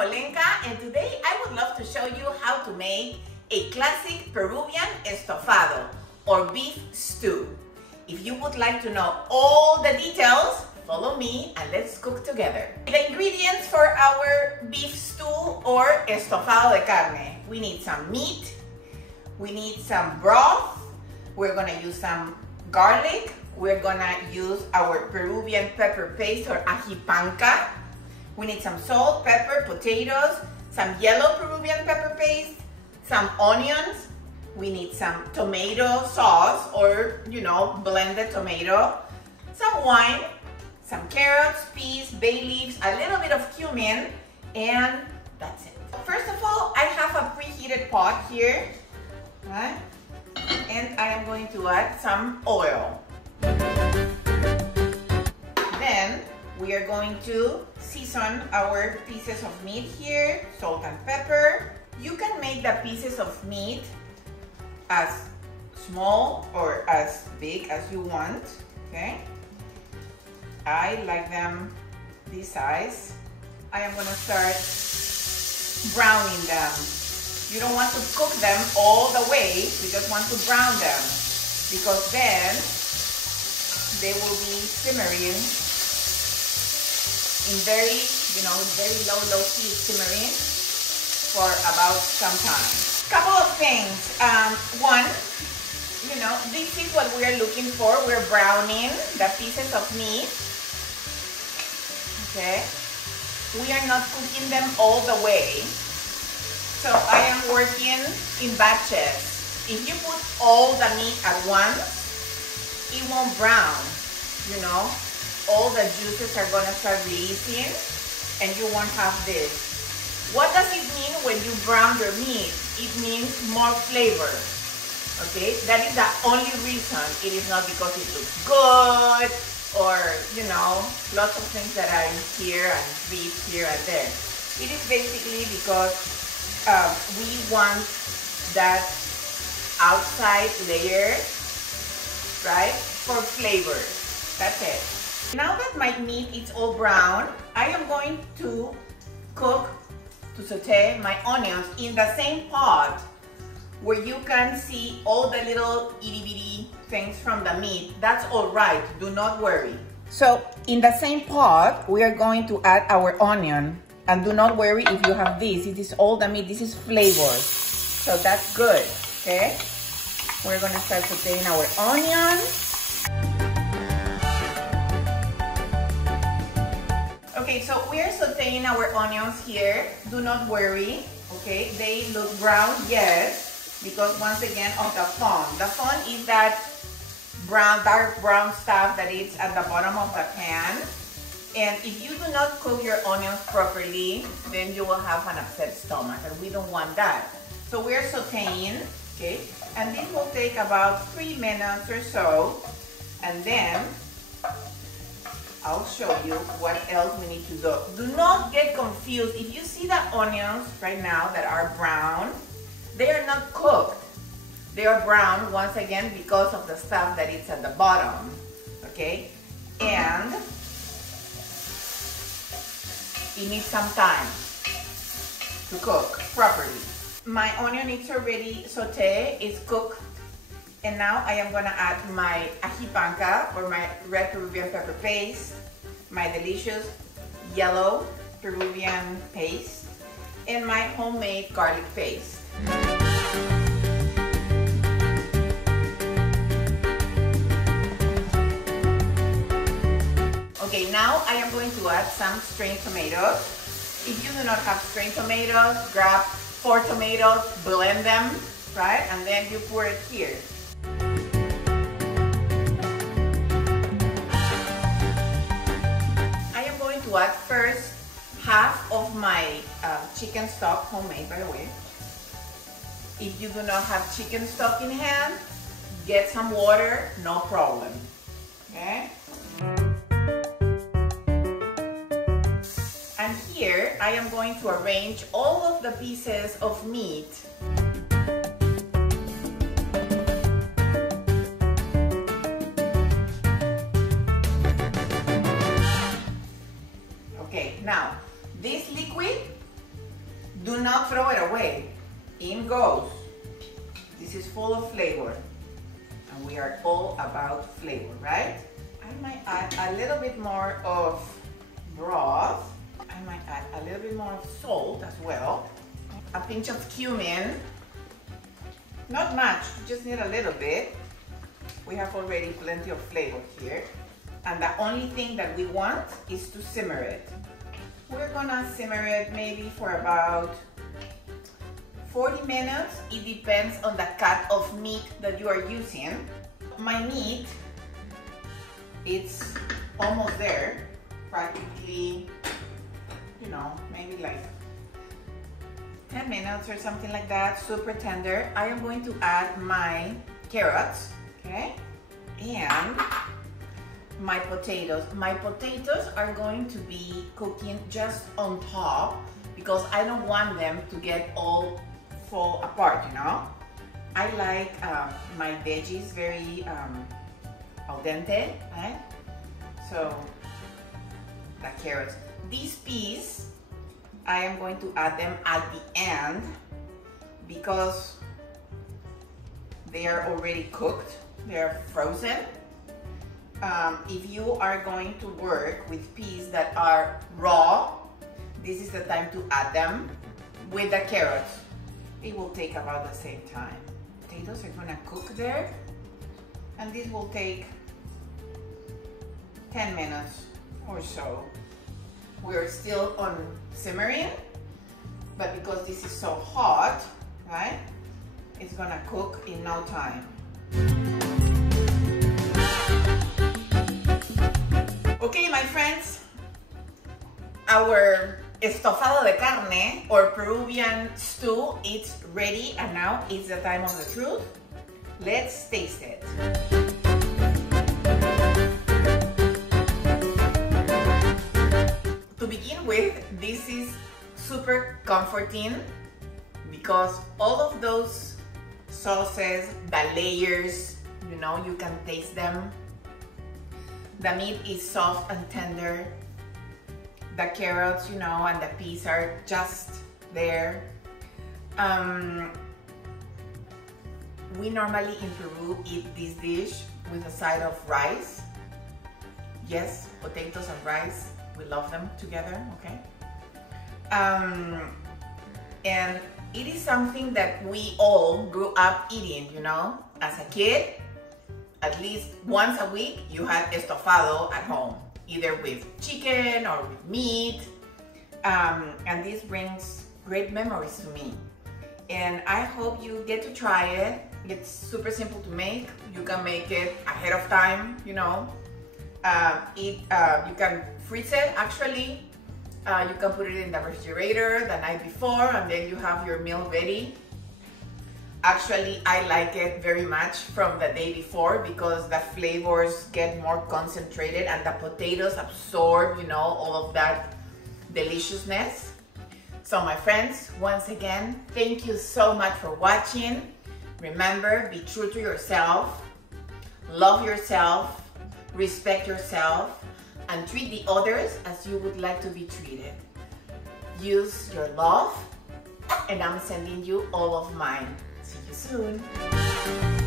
Olenka, and today I would love to show you how to make a classic Peruvian estofado or beef stew. If you would like to know all the details, follow me and let's cook together. The ingredients for our beef stew or estofado de carne. We need some meat, we need some broth, we're gonna use some garlic, we're gonna use our Peruvian pepper paste or ají panca. We need some salt, pepper, potatoes, some yellow Peruvian pepper paste, some onions. We need some tomato sauce or, blended tomato, some wine, some carrots, peas, bay leaves, a little bit of cumin, and that's it. First of all, I have a preheated pot here, right? And I am going to add some oil. Then we are going to season our pieces of meat here, salt and pepper. You can make the pieces of meat as small or as big as you want, okay? I like them this size. I am gonna start browning them. You don't want to cook them all the way, you just want to brown them because then they will be simmering in very low heat, simmering for about some time. Couple of things. One, this is what we are looking for. We're browning the pieces of meat. Okay. We are not cooking them all the way. So I am working in batches. If you put all the meat at once, it won't brown, all the juices are gonna start releasing and you won't have this. What does it mean when you brown your meat? It means more flavor, okay? That is the only reason. It is not because it looks good or, lots of things that are here and beef here and there. It is basically because we want that outside layer, right, for flavor. That's it. Now that my meat is all brown, I am going to saute my onions in the same pot where you can see all the little itty bitty things from the meat. That's all right, do not worry. So in the same pot, we are going to add our onion. And do not worry if you have this. It is all the meat, this is flavor. So that's good, okay? We're gonna start sauteing our onion. Okay, so we are sauteing our onions here. Do not worry, okay? They look brown, yes, because once again of the fond. The fond is that dark brown stuff that is at the bottom of the pan. And if you do not cook your onions properly, then you will have an upset stomach, and we don't want that. So we're sauteing, okay? And this will take about 3 minutes or so. And then I'll show you what else we need to do. Do not get confused. If you see the onions right now that are brown, they are not cooked. They are brown, once again, because of the stuff that is at the bottom, okay? And it needs some time to cook properly. My onion is already sauteed, it's cooked. And now I am gonna add my ají panca or my red Peruvian pepper paste, my delicious yellow Peruvian paste, and my homemade garlic paste. Okay, now I am going to add some strained tomatoes. If you do not have strained tomatoes, grab 4 tomatoes, blend them, right? And then you pour it here. I am going to add first half of my chicken stock, homemade by the way. If you do not have chicken stock in hand, get some water, no problem, okay? And here, I am going to arrange all of the pieces of meat. Okay, now, this liquid Do not throw it away. In goes. This is full of flavor. And we are all about flavor, right? I might add a little bit more of broth. I might add a little bit more of salt as well. A pinch of cumin. Not much, you just need a little bit. We have already plenty of flavor here. And the only thing that we want is to simmer it. We're gonna simmer it maybe for about 40 minutes. It depends on the cut of meat that you are using. My meat, it's almost there. Practically, you know, maybe like 10 minutes or something like that, super tender. I am going to add my carrots, okay? And my potatoes. My potatoes are going to be cooking just on top because I don't want them to get all fall apart, you know? I like my veggies very al dente, right? So, the carrots. These peas, I am going to add them at the end because they are already cooked, they are frozen. If you are going to work with peas that are raw, this is the time to add them with the carrots. It will take about the same time. Potatoes are gonna cook there, and this will take 10 minutes or so. We're still on simmering, but because this is so hot, right, it's gonna cook in no time. Okay, my friends, our estofado de carne or Peruvian stew is ready, and now it's the time of the truth. Let's taste it. To begin with, this is super comforting because all of those sauces, the layers, you know, you can taste them. The meat is soft and tender. The carrots, you know, and the peas are just there. We normally in Peru eat this dish with a side of rice. Yes, potatoes and rice. We love them together, okay? And it is something that we all grew up eating, you know? As a kid, at least once a week, you had estofado at home, either with chicken or with meat. And this brings great memories to me. And I hope you get to try it. It's super simple to make. You can make it ahead of time, you know. You can freeze it, actually. You can put it in the refrigerator the night before, and then you have your meal ready. Actually, I like it very much from the day before because the flavors get more concentrated and the potatoes absorb, you know, all of that deliciousness. So my friends, once again, thank you so much for watching. Remember, be true to yourself, love yourself, respect yourself, and treat the others as you would like to be treated. Use your love, and I'm sending you all of mine. See you soon.